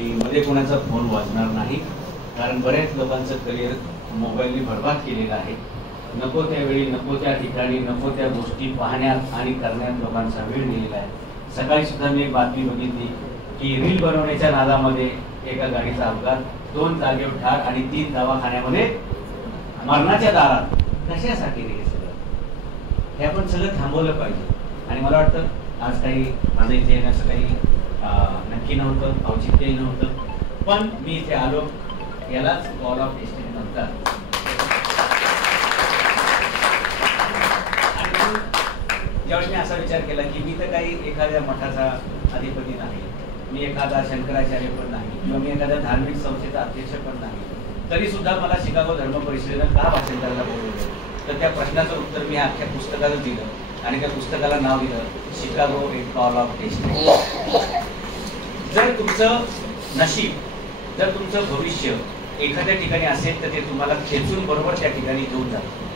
आणि मध्ये कोणाचा फोन वाजणार नाही, कारण बऱ्याच लोकांचं करिअर मोबाईलने बरबाद केलेलं आहे. नको त्यावेळी नको त्या ठिकाणी नको त्या गोष्टी पाहण्यात आणि करण्यात लोकांचा वेळ गेलेला आहे. सकाळी सुद्धा मी एक बातमी बघितली की रील बनवण्याच्या नादामध्ये एका गाडीचा अपघात, 2 जागेवर ठार आणि 3 दवाखान्यामध्ये मरणाच्या दारात. कशासाठी रे हे सगळं? हे आपण सगळं थांबवलं पाहिजे. आणि मला वाटतं आज काही माझं इथे येण्याचं काही नक्की नव्हतं, औचित्यही नव्हतं, पण मी इथे आलो यालाच कॉल ऑफ डेस्टिनी म्हणतात. ज्यावेळी मी असा विचार केला की मी तर काही एखाद्या मठाचा अधिपती नाही, मी एखादा शंकराचार्य पण नाही, किंवा मी एखाद्या धार्मिक संस्थेचा अध्यक्ष पण नाही, तरी सुद्धा मला शिकागो धर्म परिषदेनं का भाषण करायला बोलवलं? तर त्या प्रश्नाचं उत्तर मी अख्ख्या पुस्तकाला दिलं आणि त्या पुस्तकाला नाव दिलं Chicago A call of destiny. जर तुमचं नशीब, जर तुमचं भविष्य एखाद्या ठिकाणी असेल तर ते तुम्हाला खेचून बरोबर त्या ठिकाणी घेऊन जातं.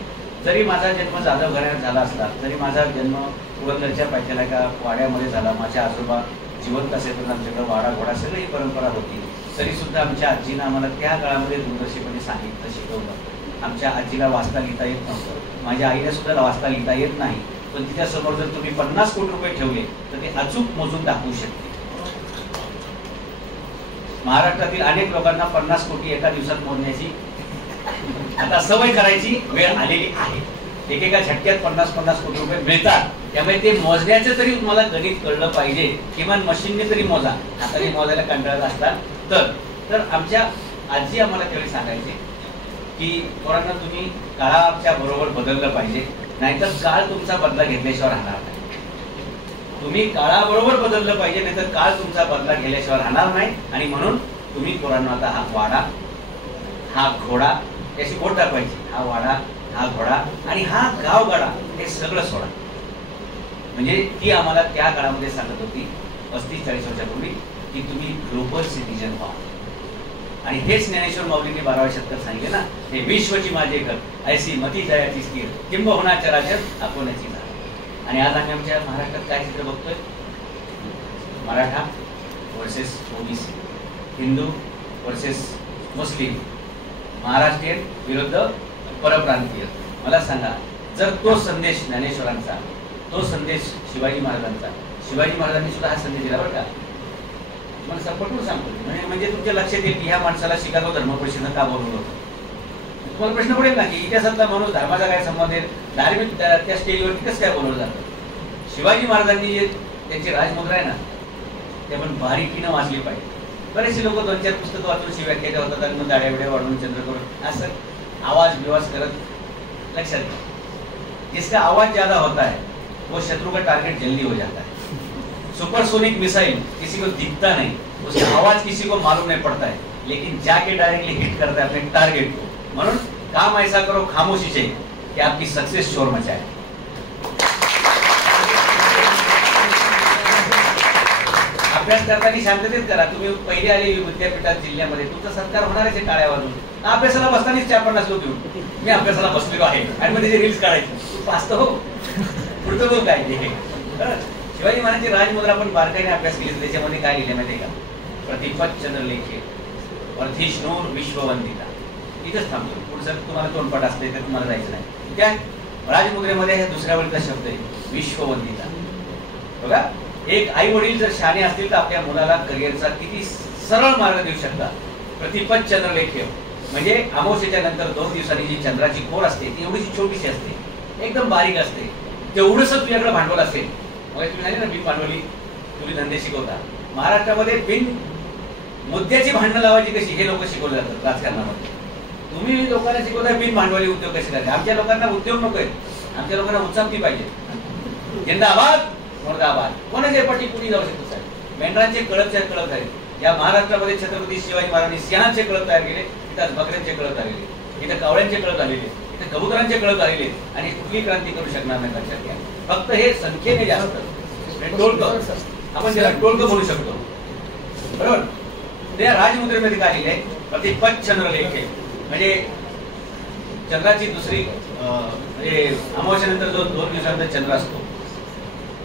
जरी माझा जन्म जाधव घराण्यात झाला असला, जरी माझा जन्म पुरंदरच्या पायथ्याला एका वाड्यामध्ये झाला, माझ्या आजोबा जिवंत असेल आमच्याकडे वाडा घोडा सगळी परंपरा होती, तरी सुद्धा आमच्या आजीनं आम्हाला त्या काळामध्ये दूरदर्शीपणे सांगितलं, शिकवलं. आमच्या आजीला वाचता लिहिता येत नव्हतं, माझ्या आईला सुद्धा वाचता लिहिता येत नाही, पण तिच्यासमोर जर तुम्ही 50 कोटी रुपये ठेवले तर ते अचूक मोजून दाखवू शकते. महाराष्ट्रातील अनेक लोकांना 50 कोटी एका दिवसात मोजण्याची आता सवय करायची वेळ आलेली आहे. एकेका झटक्यात 50-50 कोटी रुपये मिळतात. त्यामुळे ते मोजण्याचं तरी तुम्हाला गणित कळलं पाहिजे, किमान मशीनने तरी मोजा. हाताने मोजायला कंटाळत असतात तर आमच्या आजी आम्हाला त्यावेळी सांगायचे की पोरांना तुम्ही काळाच्या बरोबर बदललं पाहिजे, नाहीतर काळ तुमचा बदला घेतल्याशिवाय राहणार नाही. तुम्ही काळाबरोबर बदललं पाहिजे, नाहीतर काळ तुमचा बदला घेतल्याशिवाय राहणार नाही. आणि म्हणून तुम्ही पोरांना आता हा वाडा, हा घोडा, त्याची बोट दाखवायची, हा वाडा, हा घोडा आणि हा गावगाडा, हे सगळं सोडा. म्हणजे ती आम्हाला त्या काळामध्ये सांगत होती 35-40 वर्षापूर्वी की तुम्ही ग्लोबल सिटीजन व्हा. आणि हेच ज्ञानेश्वर माऊलींनी 12व्या शतकात सांगितले ना, हे विश्वची माझे घर, ऐसी मती जयाची स्थिर, किंबहुना चराचर आपणाची झाड. आणि आज आम्ही आमच्या महाराष्ट्रात काय चित्र बघतोय? Maratha versus OBC, Hindu versus Muslim, Maharashtrian विरुद्ध परप्रांतीय. मला सांगा, जर तो संदेश ज्ञानेश्वरांचा, तो संदेश शिवाजी महाराजांचा, शिवाजी महाराजांनी सुद्धा हा संदेश दिला बरं का, मला सपटून सांगतो. म्हणजे तुमच्या लक्षात येईल की ह्या माणसाला शिकागो धर्म परिषदेनं का बोलवलं होतं. तुम्हाला प्रश्न पडेल ना की इतिहासातला माणूस धर्माचा काय संबंध आहे, धार्मिक त्या स्टेजवरती कसं काय बोलवलं जातं. शिवाजी महाराजांनी जे त्यांची राजमुद्रा आहे ना, ते आपण बारीकीनं वाचली पाहिजे. बरेचसे लोक 2-4 पुस्तकं वाचून शिव्याख्या होतात आणि मग दाड्या बिड्या वाढवून चंद्र करून असं आवाज बिवाज करत. लक्षात घ्या, जिसका आवाज ज्यादा होता है वो शत्रु का टारगेट जल्दी हो जाता है. सुपरसोनिक मिसाइल किसी को दिखता नहीं, उसका आवाज किसी को मालूम नहीं पड़ता है, लेकिन जाके डायरेक्टली हिट करता है अपने टारगेट को. म्हणून काम ऐसा करो खामोशी से कि आपकी सक्सेस शोर मचाए. अभ्यास करताना शांततेत करा. तुम्ही पहिले आले विद्यापीठात जिल्ह्यामध्ये, तुमचा सत्कार होणारच आहे टाळ्या वाजून. अभ्यासाला बसतानाच 4-50 लोक घेऊन मी अभ्यासाला बसलेलो आहे आणि मध्ये रील्स काढायचे. वाचतो हो, पुढचं बघ काय ते. शिवाजी महाराजांची राजमुद्रा आपण बारकाईने अभ्यास केली, त्याच्यामध्ये काय लिहिले माहिती का? प्रतिपद चंद्रलेखे वर्धिष्णूर विश्ववंदिता. इथंच थांबतो, पुढचं तुम्हाला तोंडपाठ असते तर तुम्हाला जायचं नाही. त्या राजमुद्रेमध्ये हे दुसऱ्या वळीचा शब्द आहे विश्ववंदिता. बघा, एक आई वडील जर शहाणे असतील तर आपल्या मुलाला करिअरचा किती सरळ मार्ग देऊ शकतात. प्रतिपद चंद्रलेखे म्हणजे अमावस्येच्या नंतर 2 दिवसांनी जी चंद्राची कोर असते ती एवढीशी छोटीशी असते, एकदम बारीक असते. तेवढंच तुझ्याकडे भांडवल असेल. मग तुम्ही झाले ना बिन भांडवली तुम्ही धंदे शिकवता. महाराष्ट्रामध्ये बिन मुद्द्याची भांडणं लावायची कशी हे लोक शिकवले जातात राजकारणामध्ये. तुम्ही लोकांना शिकवता बिन भांडवली उद्योग कसे करायचे. आमच्या लोकांना उद्योग नको आहेत, आमच्या लोकांना उचापती पाहिजे. जिंदाबाद मुर्दाबाद. कोणाच्या पाठी कुणी जाऊ शकतो साहेब. मेंढरांचे कळप कळप झाले. या महाराष्ट्रामध्ये छत्रपती शिवाजी महाराजांनी सिंहांचे कळप तयार केले, इथं बकऱ्यांचे कळप झालेले, इथं कावळ्यांचे कळप झालेले, इथं कबुतरांचे कळप झालेले. आणि कुठली क्रांती करू शकणार नाही लक्षात घ्या. फक्त हे संख्येने जास्त टोळकं, आपण त्याला टोळकं बोलू शकतो बरोबर. त्या राजमुद्रेमध्ये काय लिहिले प्रतिपद चंद्रलेखे म्हणजे चंद्राची दुसरी म्हणजे अमावस्येनंतर 2 दिवसानंतर चंद्र असतो,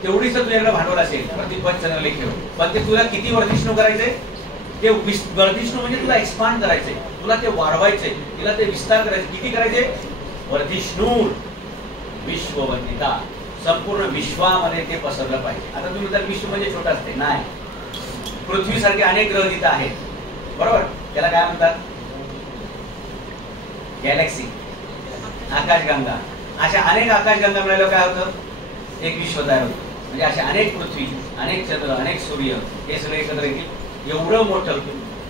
तेवढीच तुझ्याकडे भांडवल असेल प्रतिपद चंद्रलेखे. पण ते तुला किती वर्धिष्णू करायचंय ते वर्धिष्णू म्हणजे तुला एक्सपांड करायचंय, तुला ते वाढवायचंय, तुला ते विस्तार करायचे. किती करायचे? वर्धिष्णू विश्ववंदिता, संपूर्ण विश्वामध्ये ते पसरलं पाहिजे. आता तुम्ही तर विश्व म्हणजे छोटा असते नाही, पृथ्वीसारखे अनेक ग्रह जिथं आहेत, बरोबर, त्याला काय म्हणतात? गॅलेक्सी, आकाशगंगा. अशा अनेक आकाशगंगा मिळाल्यावर काय होतं? एक विश्व तयार होतं. म्हणजे असे अनेक पृथ्वी, अनेक चंद्र, अनेक सूर्य, हे सगळे एकत्र येतील. एवढं मोठं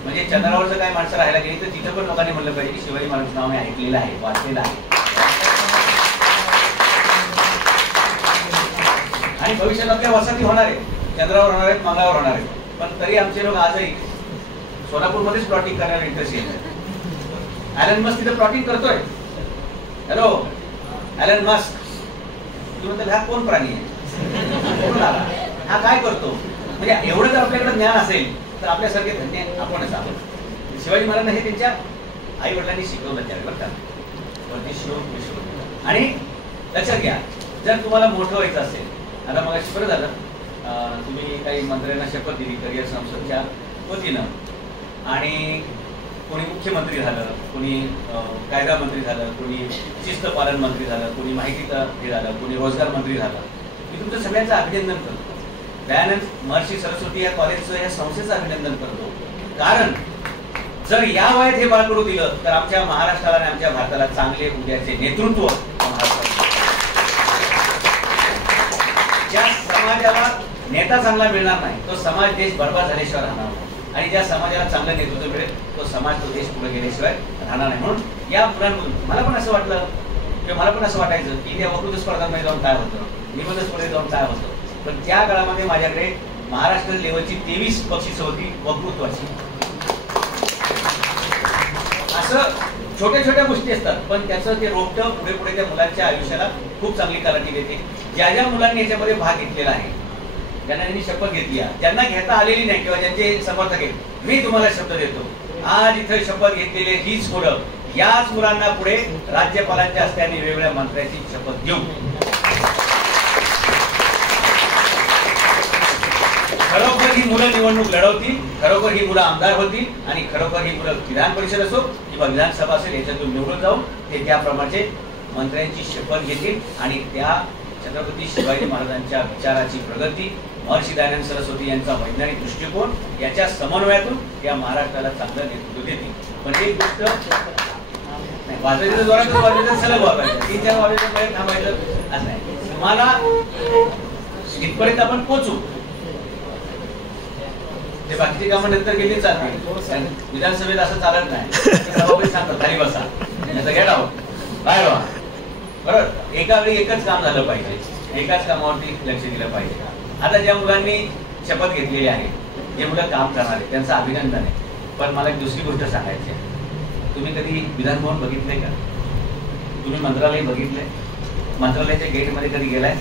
म्हणजे चंद्रावरचं काय माणसं राहायला गेली तर तिथं पण लोकांनी म्हणलं पाहिजे की शिवाजी महाराज नाव मी ऐकलेलं आहे, वाचलेलं आहे. आणि भविष्यात आपल्या वसाहती होणार आहे, चंद्रावर होणार आहेत, मंगळावर होणार आहेत. पण तरी आमचे लोक आजही सोलापूरमध्येच प्लॉटिंग करण्याला इंटरेस्ट येत आहे. ॲलन मस्क तिथे प्लॉटिंग करतोय. हॅलो ॲलन मस्क, तुम्ही म्हणता हा कोण प्राणी आहे, हा काय करतो? म्हणजे एवढं जर आपल्याकडे ज्ञान असेल तर आपल्यासारखे धन्य आपणच आहोत. शिवाजी महाराजांना हे त्यांच्या आई वडिलांनी शिकवलं त्यावेळी बरं का. आणि लक्षात घ्या, जर तुम्हाला मोठं व्हायचं असेल, आता मग बरं झालं तुम्ही काही मंत्र्यांना शपथ दिली करिअर संसदच्या वतीनं, आणि कोणी मुख्यमंत्री झालं, कोणी कायदा मंत्री झालं, कोणी शिस्त पालन मंत्री झालं, कोणी माहितीचं हे झालं, कोणी रोजगार मंत्री झालं, मी तुमचं सगळ्यांचं अभिनंदन करतो. दयानंद महर्षी सरस्वती या कॉलेजचं, या संस्थेचं अभिनंदन करतो. कारण जर या वयात हे बाळ करू दिलं तर आमच्या महाराष्ट्राला आणि आमच्या भारताला चांगले उद्याचे नेतृत्व, ज्या समाजाला नेता चांगला मिळणार नाही तो समाज, देश बर्बाद झाल्याशिवाय राहणार नाही. आणि ज्या समाजाला चांगलं नेतृत्व मिळेल तो समाज, तो देश पुढे गेल्याशिवाय राहणार नाही. म्हणून या मुलांमधून मला पण असं वाटलं किंवा मला पण असं वाटायचं की त्या वक्तृत्व स्पर्धांमध्ये जाऊन काय होतं, निबंध स्पर्धेत जाऊन काय होतं. पण त्या काळामध्ये माझ्याकडे महाराष्ट्र लेवलची 23 बक्षिसं होती वक्तृत्वाची. असं छोट्या छोट्या गोष्टी असतात, पण त्याचं ते रोपटं पुढे पुढे त्या मुलांच्या आयुष्याला खूप चांगली कलाटी देते. ज्या ज्या मुलांनी याच्यामध्ये भाग घेतलेला आहे, ज्यांना त्यांनी शपथ घेतली, ज्यांना घेता आलेली नाही किंवा ज्यांचे समर्थक आहेत, मी तुम्हाला शब्द देतो, आज इथे शपथ घेतलेले हीच मुलं याच मुलांना पुढे राज्यपालांच्या हस्ते आणि वेगवेगळ्या मंत्र्यांची शपथ घेऊ. खरोखर ही मुलं निवडणूक लढवतील, खरोखर ही मुलं आमदार होतील, आणि खरोखर ही मुलं विधान परिषद असो किंवा विधानसभा असेल याच्यातून निवडून जाऊन ते त्याप्रमाणे मंत्र्यांची शपथ घेतील. आणि त्या छत्रपती शिवाजी महाराजांच्या विचाराची प्रगती, महर्षी दयानंद सरस्वती यांचा वैज्ञानिक दृष्टिकोन याच्या समन्वयातून या महाराष्ट्राला चांगलं नेतृत्व देतील. पण एक गोष्ट नाही, वाजवायचं जोरातच वाजवायचं, सलग वाजवायचं, 3-4 वाजवायचं वेळ थांबायचं असं नाही. तुम्हाला इथपर्यंत आपण पोहोचू, ते बाकीची कामं नंतर केली चालतील. विधानसभेत असं चालत नाही, सभापती सांगतात खाली बसा, त्याचा गेट आहोत बाहेर व्हा. बरोबर, एका वेळी एकच काम झालं पाहिजे, एकाच कामावरती लक्ष दिलं पाहिजे. आता ज्या मुलांनी शपथ घेतलेली आहे, जे मुलं काम करणार आहे, त्यांचं अभिनंदन आहे. पण मला एक दुसरी गोष्ट सांगायची आहे. तुम्ही कधी विधानभवन बघितले का? तुम्ही मंत्रालय बघितले? मंत्रालयाच्या गेटमध्ये कधी गेलाय?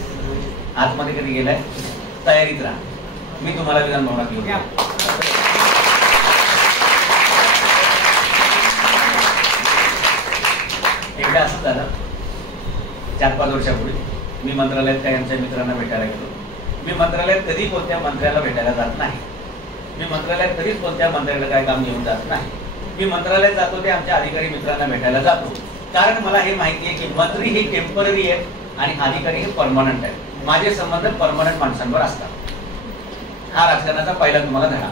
आतमध्ये कधी गेलाय? तयारीत राहा, मी तुम्हाला विधानभवनात घेऊन जातो. एकदा असं झालं 4-5 वर्षापूर्वी, मी मंत्रालयात काही आमच्या मित्रांना भेटायला गेलो. मी मंत्रालयात कधी कोणत्या मंत्र्याला भेटायला जात नाही, मी मंत्रालयात कधीच कोणत्या मंत्र्याला काय काम घेऊन जात नाही. मी मंत्रालयात जातो ते आमच्या अधिकारी मित्रांना भेटायला जातो, कारण मला हे माहिती आहे की मंत्री हे टेम्पररी आहेत आणि अधिकारी हे परमनंट आहेत. माझे संबंध परमनंट माणसांवर असतात. हा राजकारणाचा पहिला तुम्हाला धडा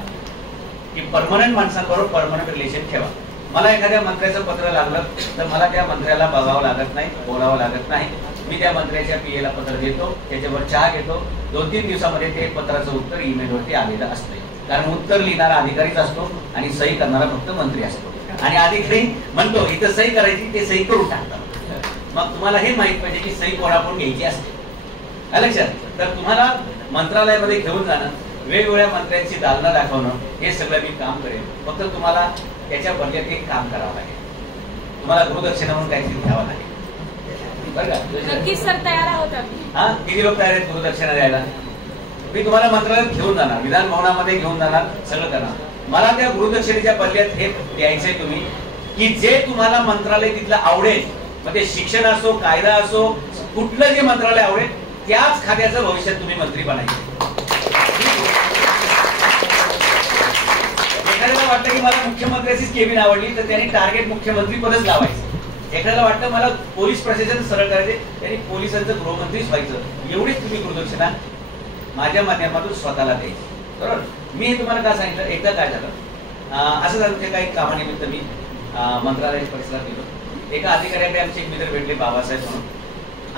की परमनंट माणसांबरोबर परमनंट रिलेशन ठेवा. मला एखाद्या मंत्र्याचं पत्र लागलं तर मला त्या मंत्र्याला बघावं लागत नाही, बोलावं लागत नाही. मी त्या मंत्र्याच्या पीएला पत्र देतो, त्याच्यावर चहा घेतो. 2-3 दिवसामध्ये ते पत्राचं उत्तर ईमेलवरती आलेलं असतं, कारण उत्तर लिहिणारा अधिकारीच असतो आणि सही करणारा फक्त मंत्री असतो. आणि अधिकारी म्हणतो इथं सही करायची, ते सही करून टाकतात. मग तुम्हाला हे माहित पाहिजे की सही कोणाकडून घ्यायची असते. लक्षात, तर तुम्हाला मंत्रालयामध्ये घेऊन जाणं, वेगवेगळ्या मंत्र्यांची दालनं दाखवणं, हे सगळं मी काम करेन. फक्त तुम्हाला त्याच्या बदल्यात एक काम करावं लागेल, तुम्हाला गृहदक्षिणा म्हणून काहीतरी घ्यावं लागेल. बरं का? नक्कीच सर, तयार आहोत. हा, किती लोक तयार आहेत गृहदक्षिणा द्यायला? मी तुम्हाला मंत्रालयात घेऊन जाणार, विधान भवनामध्ये घेऊन जाणार, सगळं करणार. मला त्या गृहदक्षिणेच्या बदल्यात हे द्यायचंय तुम्ही की जे तुम्हाला मंत्रालय तिथलं आवडेल, मग ते शिक्षण असो, कायदा असो, कुठलं जे मंत्रालय आवडेल त्याच खात्याचं भविष्यात तुम्ही मंत्री बनायचे. एखाद्याला एखाद्याला वाटतं की मला मुख्यमंत्र्याचीच केबिन आवडली तर त्यांनी टार्गेट मुख्यमंत्री पदच लावायचं. एखाद्याला वाटतं मला पोलीस प्रशासन सरळ करायचे त्यांनी पोलिसांचं गृहमंत्रीच व्हायचं. एवढीच तुम्ही गुरुदक्षिणा माझ्या माध्यमातून स्वतःला द्यायची. बरोबर. मी हे तुम्हाला काय सांगितलं, एकदा काय झालं, असं झालं ते काही कामानिमित्त मी मंत्रालय परिसरात गेलो. एका अधिकाऱ्याकडे आमचे एक मित्र भेटले बाबासाहेब म्हणून,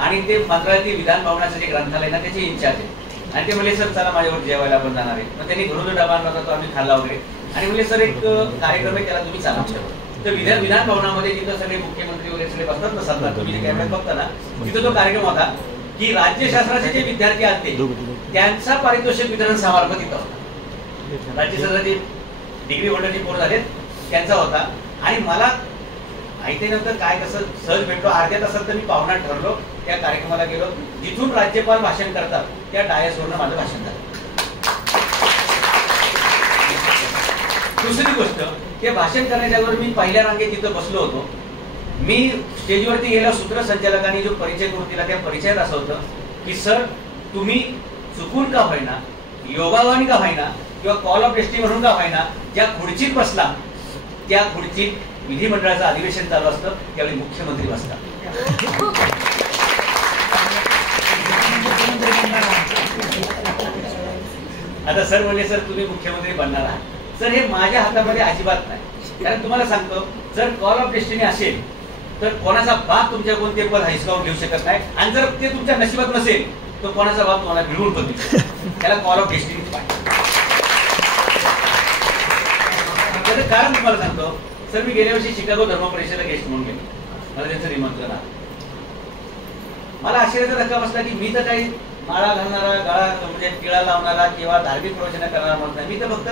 आणि ते मंत्रालयातील विधान भवनाचं जे ग्रंथालय ना त्याचे इन्चार्ज आहे. आणि ते म्हणले सर चला माझ्यावर जेवायला आपण जाणार आहे. मग त्यांनी घरून डबा आणला होता तो आम्ही खाल्ला वगैरे. आणि म्हणले सर एक कार्यक्रम आहे त्याला तुम्ही चला. तर विधान भवनामध्ये जिथं सगळे मुख्यमंत्री वगैरे सगळे बसतात ना, सत्ता तुम्ही जे कॅमेऱ्यात बघता ना, तिथं तो कार्यक्रम होता की राज्यशास्त्राचे जे विद्यार्थी आले त्यांचा पारितोषिक वितरण समारंभ तिथं होता. राज्यशास्त्राचे डिग्री होल्डरचे पोर झालेत त्यांचा होता. आणि मला माहिती नव्हतं काय कसं सहज भेटलो. अर्ध्या तासात तर मी पाहुणा ठरलो, त्या कार्यक्रमाला गेलो. जिथून राज्यपाल भाषण करतात त्या डायसवरनं माझं भाषण झालं. दुसरी गोष्ट, ते भाषण करण्याच्या अगोदर मी पहिल्या रांगेत तिथं बसलो होतो. मी स्टेजवरती गेल्या सूत्रसंचालकांनी जो परिचय करून दिला त्या परिचयात असं होतं की सर तुम्ही चुकून का होईना, योगावानी का होईना किंवा कॉल ऑफ डेस्टिनी म्हणून का होईना ज्या खुर्चीत बसला त्या खुर्चीत विधिमंडळाचं अधिवेशन चालू असतं त्यावेळी मुख्यमंत्री बसतात. आता सर म्हणले सर तुम्ही मुख्यमंत्री बनणार आहात. सर हे माझ्या हातामध्ये अजिबात नाही. कारण तुम्हाला सांगतो जर कॉल ऑफ डेस्टिनी असेल तर कोणाचा बाप तुमच्याकडून ते पद हिसकावून घेऊ शकत नाही. आणि जर ते तुमच्या नशिबात नसेल तर कोणाचा बाप तुम्हाला भिडवून पण देऊ. त्याला कॉल ऑफ डेस्टिनी पाहिजे. त्याचं कारण तुम्हाला सांगतो. सर मी गेल्या वर्षी शिकागो धर्म परिषदेला गेस्ट म्हणून गेलो. मला त्यांचं निमंत्रण आलं. मला आश्चर्याचा धक्का बसला की मी तर काही माळा घालणारा, गळा म्हणजे टिळा लावणारा किंवा धार्मिक प्रवचन करणारा म्हणत नाही. मी तर फक्त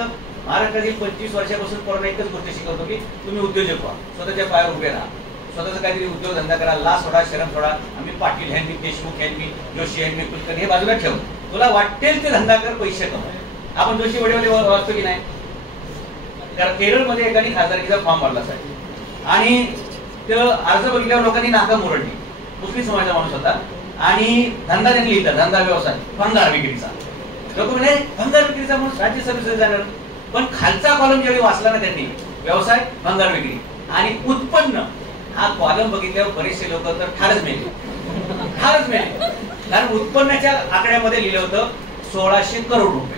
महाराष्ट्रातील 25 वर्षापासून पोरांना एकच गोष्ट शिकवतो की तुम्ही उद्योजक व्हा, स्वतःच्या पायावर उभे राहा, स्वतःचा काहीतरी उद्योगधंदा करा, ला सोडा, शरम सोडा. आम्ही पाटील ह्यांनी, देशमुख यांनी, जोशी यांनी, कुलकर्णी हे बाजूला ठेव. तुला वाटेल ते धंदा कर, पैसे कमव. आपण जोशी वडील वाचतो की नाही. कारण केरळमध्ये एकाने खासदारकीचा फॉर्म भरला साहेब आणि तो अर्ज बघितल्यावर लोकांनी नाका मुरडली. मुस्लिम समाजाचा माणूस होता आणि धंदा त्यांनी लिहिला, धंदा व्यवसाय भंगार विक्रीचा. लोक म्हणजे भंगार विक्रीचा म्हणून राज्यसभेमध्ये जाणार. पण खालचा कॉलम ज्यावेळी वाचला ना त्यांनी, व्यवसाय भंगार विक्री आणि उत्पन्न, हा कॉलम बघितल्यावर बरेचसे लोक तर ठारच मेले. कारण उत्पन्नाच्या आकड्यामध्ये लिहिलं होतं 1600 करोड रुपये.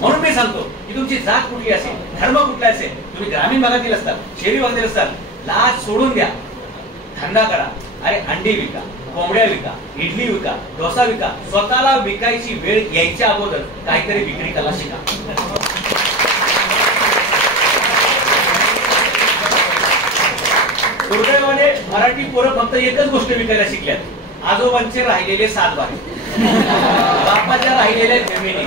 म्हणून मी सांगतो की तुमची जात कुठली असेल, धर्म कुठला असेल, तुम्ही ग्रामीण भागातील असतात, शहरी भागातील असतात, लाज सोडून द्या, धंदा करा. अरे अंडी विका, कोंबड्या विका, इडली विका, डोसा विका. स्वतःला विकायची वेळ यायच्या अगोदर काहीतरी विक्री कला शिका. दुर्दैवाने मराठी पोरं फक्त एकच गोष्ट विकायला शिकल्यात, आजोबांचे राहिलेले 7 बारे, बापाच्या राहिलेल्या जमिनी.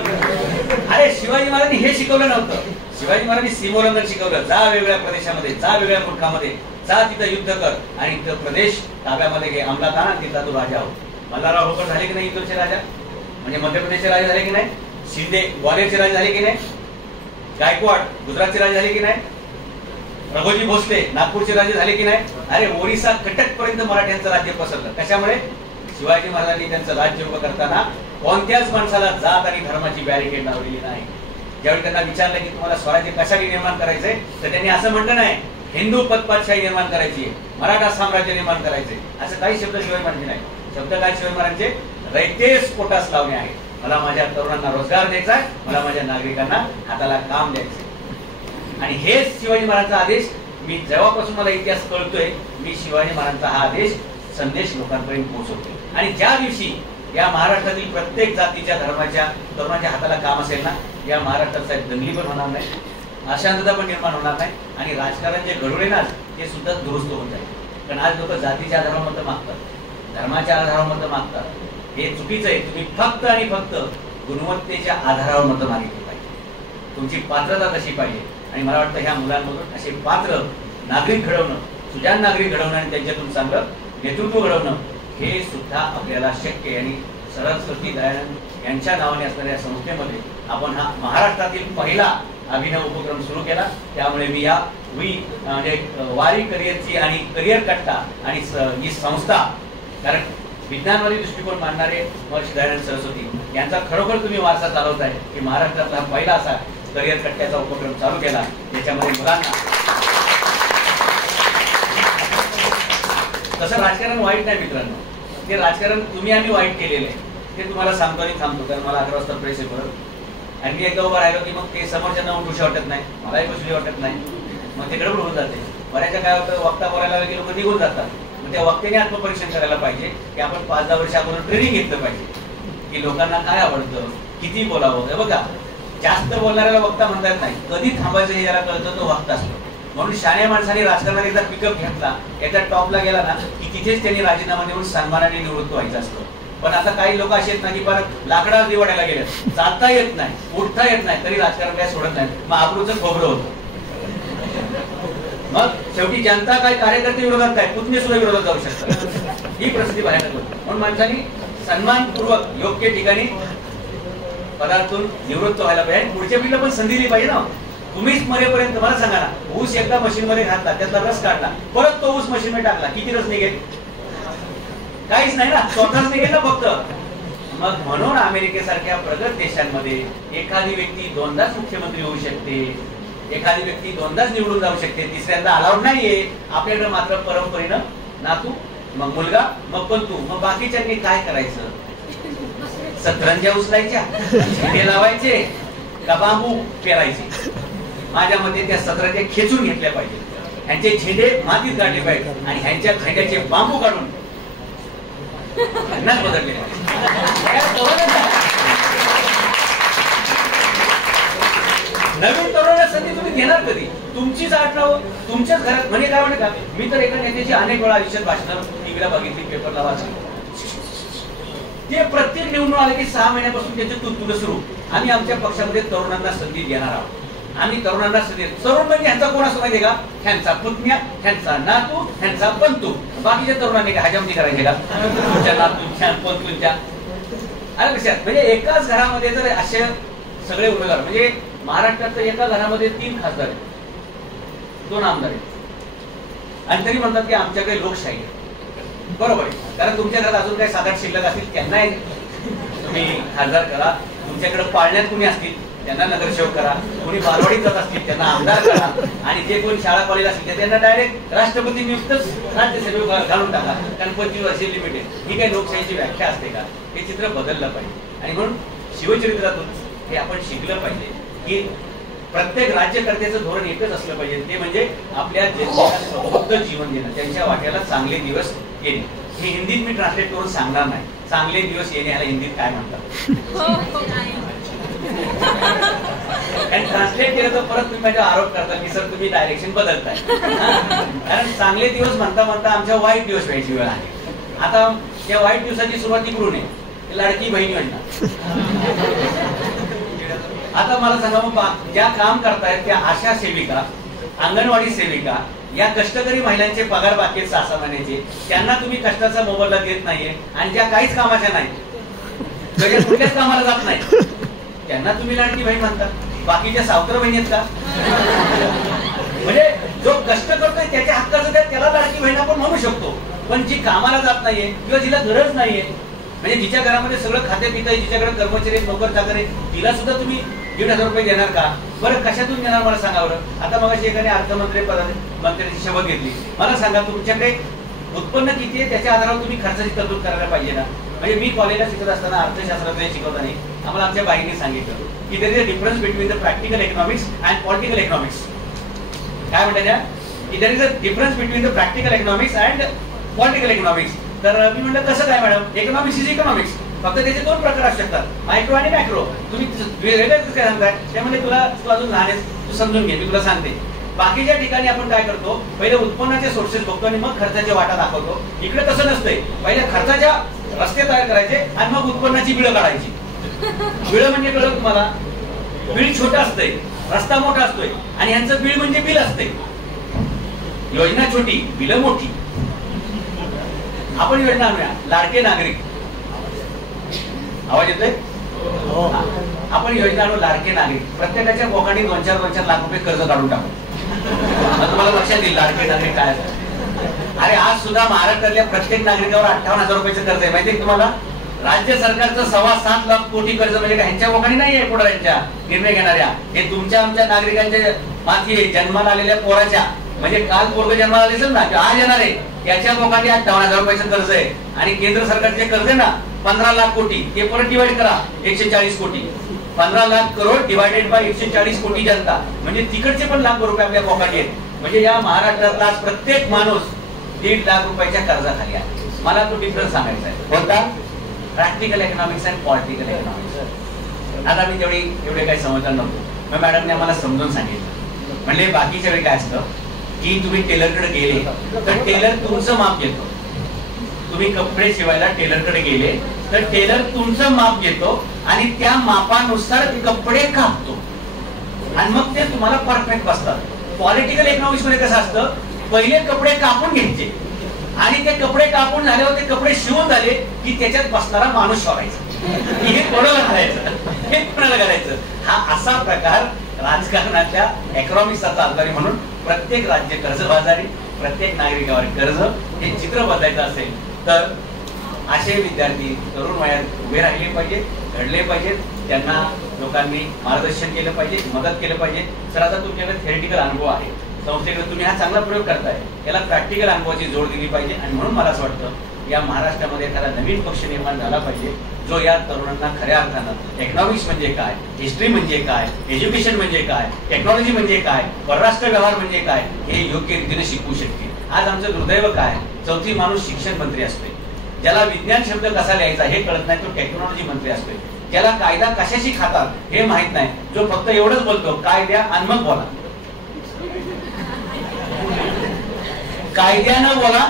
अरे शिवाजी महाराजांनी हे शिकवलं नव्हतं. शिवाजी महाराजांनी सीमोल्लंघन शिकवलं. जा वेगळ्या प्रदेशामध्ये, जा वेगळ्या मुलकामध्ये, जा तिथं युद्ध कर आणि तो प्रदेश ताब्यामध्ये घे, अंमलात आण, तिथला तू राजा हो. मल्हारराव होळकर झाले की नाही इंदोरचे राजा, म्हणजे मध्य प्रदेशचे राजे झाले की नाही, शिंदे ग्वालेरचे राजे झाले की नाही, गायकवाड गुजरातचे राजे झाले की नाही, रघोजी भोसले नागपूरचे राजे झाले की नाही. अरे ओरिसा कटक पर्यंत मराठ्यांचं राज्य पसरलं. कशामुळे? शिवाजी महाराजांनी त्यांचं राज्य उभं करताना कोणत्याच माणसाला जात आणि धर्माची बॅरिकेड लावलेली नाही. ज्यावेळी त्यांना विचारलं की तुम्हाला स्वराज्य कशासाठी निर्माण करायचंय तर त्यांनी असं म्हटलं नाही हिंदू पदपातशाही निर्माण करायची आहे, मराठा साम्राज्य निर्माण करायचंय. असं काही शब्द शिवाजी महाराजांचे नाही. शब्द काय शिवाजी महाराजांचे? रयतेस पोटास लावणे आहे. मला माझ्या तरुणांना रोजगार द्यायचा आहे, मला माझ्या नागरिकांना हाताला काम द्यायचंय. आणि हेच शिवाजी महाराजांचा आदेश. मी जेव्हापासून मला इतिहास कळतोय मी शिवाजी महाराजांचा हा आदेश संदेश लोकांपर्यंत पोहोचवतोय. आणि ज्या दिवशी या महाराष्ट्रातील प्रत्येक जातीच्या धर्माच्या तरुणाच्या हाताला काम असेल ना, या महाराष्ट्रात साहेब दंगली पण होणार नाही, अशांतता पण निर्माण होणार नाही आणि राजकारण जे घडवले ना ते सुद्धा दुरुस्त होत जाईल. कारण आज लोक जातीच्या आधारावर मतं मागतात, धर्माच्या आधारावर मतं मागतात. हे चुकीचं आहे. तुम्ही फक्त आणि फक्त गुणवत्तेच्या आधारावर मतं मागितली पाहिजे. तुमची पात्रता तशी पाहिजे. आणि मला वाटतं ह्या मुलांमधून असे पात्र नागरिक घडवणं, सुजाण नागरिक घडवणं आणि त्यांच्यातून चांगलं नेतृत्व घडवणं हे सुद्धा आपल्याला शक्य आहे. आणि सरस्वती दयानंद यांच्या नावाने असणाऱ्या संस्थेमध्ये आपण हा महाराष्ट्रातील पहिला अभिनव उपक्रम सुरू केला. त्यामुळे मी या म्हणजे वारी करिअरची आणि करिअर कट्टा आणि ही संस्था, कारण विज्ञानवादी दृष्टिकोन मानणारे महर्षी दयानंद सरस्वती यांचा खरोखर तुम्ही वारसा चालवताय की महाराष्ट्रातला पहिला असा करिअर कट्ट्याचा उपक्रम चालू केला, त्याच्यामध्ये मुलांना तसं राजकारण वाईट नाही मित्रांनो, ते राजकारण तुम्ही आम्ही वाईट केलेलं आहे ते तुम्हाला सांगतो आणि थांबतो, कारण मला 11 वाजता प्रेस आहे परत, आणि मी एकदा उभा राहिलो की मग ते समोरच्यांना उठूशी वाटत नाही, मलाही बसली वाटत नाही, मग ते गडबड होऊन जाते. बऱ्याचशा काय होतं, वक्ता बोलायला की लोक निघून जातात. मग त्या वक्त्याने आत्मपरीक्षण करायला पाहिजे की आपण 5-10 वर्ष अगोदर ट्रेनिंग घेतलं पाहिजे की लोकांना काय आवडतं, किती बोलावं. हे बघा, जास्त बोलणाऱ्याला वक्ता म्हणता येत नाही, कधी थांबायचं हे ज्याला कळतं तो वक्ता असतो. म्हणून शाण्या माणसाने राजकारणात एकदा पिकअप घेतला, एकदा टॉपला गेला ना की तिथेच त्यांनी राजीनामा देऊन सन्मानाने निवृत्त व्हायचं असतं. पण आता काही लोक असे आहेत ना की परत लाकडावर निवडायला गेले, चालता येत नाही, उठता येत नाही, तरी राजकारण काय सोडत नाही, मग आबरूचं खोबरं होतं. मग शेवटी जनता काय, कार्यकर्ते विरोधात काय, पुतणे सुद्धा विरोधात जाऊ शकतात. ही परिस्थिती भयानक होती. म्हणून माणसांनी सन्मानपूर्वक योग्य ठिकाणी पदार्थून निवृत्त व्हायला पाहिजे. पुढच्या पिढीला पण संधी दिली पाहिजे ना. तुम्हीच मरेपर्यंत मला सांगा ना, ऊस एकदा मशीन मध्ये घातला, त्यातला रस काढला, परत तो ऊस मशीन मध्ये टाकला, किती रस निघेल? काहीच नाही ना, स्वतःच निघेल ना फक्त. मग म्हणून अमेरिकेसारख्या प्रगत देशांमध्ये एखादी व्यक्ती 2दाच मुख्यमंत्री होऊ शकते, एखादी व्यक्ती 2दाच निवडून जाऊ शकते, तिसऱ्यांदा अलाउड नाहीये. आपल्याकडे मात्र परंपरेनं नातू, मग मुलगा, मग पंतू, मग बाकीच्यांनी काय करायचं? सतरंज्या उचलायच्या, झेंडे लावायचे का बांबू पेरायचे? माझ्या मते त्या सतरंज्या खेचून घेतल्या पाहिजे, ह्यांचे झेंडे मातीत काढले पाहिजे आणि ह्यांच्या खंड्याचे बांबू काढून बदलले. नवीन तरुणांना संधी तुम्ही घेणार कधी? तुमचीच आडनाव तुमच्याच घरात. म्हणजे काय म्हणते का, मी तर एका नेत्याची अनेक वेळा आयुष्यात भाषणं टीव्हीला बघितली, पेपरला वाचली. ते प्रत्येक निवडणूक आले की 6 महिन्यापासून त्याचे तुडतुडं सुरू. आम्ही आमच्या पक्षामध्ये तरुणांना संधी देणार आहोत. आम्ही तरुणांना संधी, तरुण म्हणजे ह्यांचा कोण असं माहितीये का? ह्यांचा पुतण्या, ह्यांचा नातू, ह्यांचा पंतू. बाकीच्या तरुणांनी काय हजामती करायची का तुमच्या नातूंच्या, पंतूंच्या? आलं लक्षात? म्हणजे एकाच घरामध्ये जर असे सगळे उमेदवार, म्हणजे महाराष्ट्रात एका घरामध्ये 3 खासदार आहेत, 2 आमदार आहेत, आणि तरी म्हणतात की आमच्याकडे लोकशाही आहे. बरोबर आहे, कारण तुमच्या घरात अजून काही 7-8 शिल्लक असतील, त्यांना तुम्ही खासदार करा. तुमच्याकडे पाळण्यात कुणी असतील त्यांना नगरसेवक करा, कोणी बालवाडीत जात असतील त्यांना आमदार करा, आणि जे कोणी शाळा कॉलेज असतील त्यांना डायरेक्ट राष्ट्रपती नियुक्तच राज्यसभेवर घालून टाका, कारण 25 वर्षे लिमिट आहे. ही काही लोकशाहीची व्याख्या असते का? हे चित्र बदललं पाहिजे. आणि म्हणून शिवचरित्रातून हे आपण शिकलं पाहिजे की प्रत्येक राज्यकर्त्याचं धोरण एकच असलं पाहिजे, ते म्हणजे आपल्या जनतेला जीवन देणं, त्यांच्या वाट्याला चांगले दिवस येणे. हे हिंदीत मी ट्रान्सलेट करून सांगणार नाही, चांगले दिवस येणे याला हिंदीत काय म्हणतात. आणि ट्रान्सलेट केलं तर परत तुम्ही माझ्या आरोप करता की सर तुम्ही डायरेक्शन बदलताय. कारण चांगले दिवस म्हणता म्हणता आमच्या वाईट दिवस व्हायची वेळ आहे. आता त्या वाईट दिवसाची सुरुवात करून लाडकी बहीण योजना. आता मला सांगा, मग ज्या काम करतायत त्या आशा सेविका, अंगणवाडी सेविका, या कष्टकरी महिलांचे पगार बाकी आहेत 6 महिन्याचे, त्यांना तुम्ही कष्टाचा मोबदला देत नाहीये, आणि ज्या काहीच कामाच्या नाही, कुठल्याच कामाला जात नाही, त्यांना तुम्ही लाडकी बहीण म्हणता. बाकीच्या सावत्र बहिणी आहेत का? म्हणजे जो कष्ट करतोय त्याच्या हक्काचं त्याला लाडकी बहीण आपण म्हणू शकतो, पण जी कामाला जात नाहीये किंवा जिला गरज नाहीये, म्हणजे जिच्या घरामध्ये सगळं खाते पिता, जिच्याकडे कर्मचारी नोकर चाकर आहे, तिला सुद्धा तुम्ही 1,500 रुपये देणार का? बरं कशातून देणार मला सांगा बरं. आता मग एकाने अर्थमंत्र्यांची शपथ घेतली. मला सांगा तुमच्याकडे उत्पन्न किती आहे त्याच्या आधारावर तुम्ही खर्चाची तरतूद करायला पाहिजे ना. म्हणजे मी कॉलेजला शिकत असताना अर्थशास्त्रात शिकवताना आम्हाला आमच्या बाईंनी सांगितलं की there is a difference between the practical economics and political economics. काय म्हणतात की there is a difference between the practical economics and political economics. तर मी म्हटलं कसं काय मॅडम? इकॉनॉमिक्स इज इकॉनॉमिक्स, फक्त त्याचे 2 प्रकार असू शकतात, मायक्रो आणि मॅक्रो. तुम्ही वेगळं काय सांगताय त्यामध्ये तू अजून लहान आहेस, तू समजून घे, मी तुला सांगते. बाकीच्या ठिकाणी आपण काय करतो, पहिले उत्पन्नाचे सोर्सेस बघतो आणि मग खर्चाच्या वाटा दाखवतो. इकडे तसं नसतंय, पहिले खर्चाच्या रस्ते तयार करायचे आणि मग उत्पन्नाची बिळं काढायची. बिळं म्हणजे कळलं तुम्हाला? बिल छोटं असतंय, रस्ता मोठा असतोय, आणि यांचं बिल म्हणजे बिल असते. योजना छोटी, बिलं मोठी. आपण योजना आणूया लाडके नागरिक. आवाज येतोय? आपण योजना आणू लाडके नागरिक. प्रत्येकाच्या पोकांनी 2-4 लाख रुपये कर्ज काढून टाकू. तुम्हाला लक्षात येईल लाडके नागरिक काय. अरे आज सुद्धा महाराष्ट्रातल्या प्रत्येक नागरिकावर 58,000 रुपयाचं कर्ज आहे, माहितीये तुम्हाला? राज्य सरकारचं 7.25 लाख कोटी कर्ज म्हणजे काय ह्यांच्या लोकांनी नाहीये पुढाऱ्यांच्या निर्णय घेणाऱ्या, हे तुमच्या आमच्या नागरिकांच्या माथी जन्माला आलेल्या पोराच्या, म्हणजे काल पोरग जन्माला आले असेल ना आज येणार आहे त्याच्या लोकांनी 58,000 रुपयाचं कर्ज आहे. आणि केंद्र सरकारचे कर्ज आहे ना 15 लाख कोटी, ते परत डिवाइड करा 140 कोटी. 15 लाख करोड डिवायडेड बाय 140 कोटी जनता, म्हणजे तिकडचे पण लाख रुपये आपल्या पॉकेट आहेत. म्हणजे या महाराष्ट्रातला प्रत्येक माणूस 1.5 लाख रुपयाच्या कर्जाखाली आहे. मला तो डिफरन्स सांगायचा आहे कोणता, प्रॅक्टिकल इकॉनॉमिक्स आणि पॉलिटिकल इकॉनॉमिक्स. आता मी एवढे काही समजणार नव्हतो, मग मॅडमने आम्हाला समजून सांगितलं. म्हणजे बाकीच्या वेळी काय असतं की तुम्ही टेलरकडे गेले तर टेलर तुमचं माप घेतो. तुम्ही कपडे शिवायला टेलरकडे गेले तर टेलर तुमचं माप घेतो आणि त्या मापानुसार कपडे कापतो आणि मग ते तुम्हाला परफेक्ट बसतात. पॉलिटिकल इकॉनॉमिक्स मध्ये कसं असतं, पहिले कपडे कापून घ्यायचे आणि ते कपडे कापून झाल्यावर ते कपडे शिवून झाले की त्याच्यात बसणारा माणूस शोधायचा, हे कोणाला घालायचं, हे कोणाला घालायचं. हा असा प्रकार राजकारणाच्या इकॉनॉमिक्सचा चालतो. म्हणून प्रत्येक राज्य कर्जबाजारी, प्रत्येक नागरिकावर कर्ज, हे चित्र बदलायचं असेल तर असे विद्यार्थी तरुण वयात उभे राहिले पाहिजे, घडले पाहिजेत. त्यांना लोकांनी मार्गदर्शन केलं पाहिजे, मदत केलं पाहिजे. सर आता तुमच्याकडे थेरिटिकल अनुभव आहे, संस्थेकडे तुम्ही हा चांगला प्रयोग करताय, याला प्रॅक्टिकल अनुभवाची जोड दिली पाहिजे. आणि म्हणून मला असं वाटतं या महाराष्ट्रामध्ये एखादा नवीन पक्ष निर्माण झाला पाहिजे जो या तरुणांना खऱ्या अर्थानं इकॉनॉमिक्स म्हणजे काय, हिस्ट्री म्हणजे काय, एज्युकेशन म्हणजे काय, टेक्नॉलॉजी म्हणजे काय, परराष्ट्र व्यवहार म्हणजे काय हे योग्य रीतीने शिकवू शकते. आज आमचं दुर्दैव काय, चौथी माणूस शिक्षण मंत्री असतोय, ज्याला विज्ञान शब्द कसा लिहायचा हे कळत नाही तो टेक्नॉलॉजी मंत्री असतोय, ज्याला कायदा कशाशी खातात हे माहित नाही, जो फक्त एवढंच बोलतो काय द्या आणि मग बोला, कायद्यानं बोला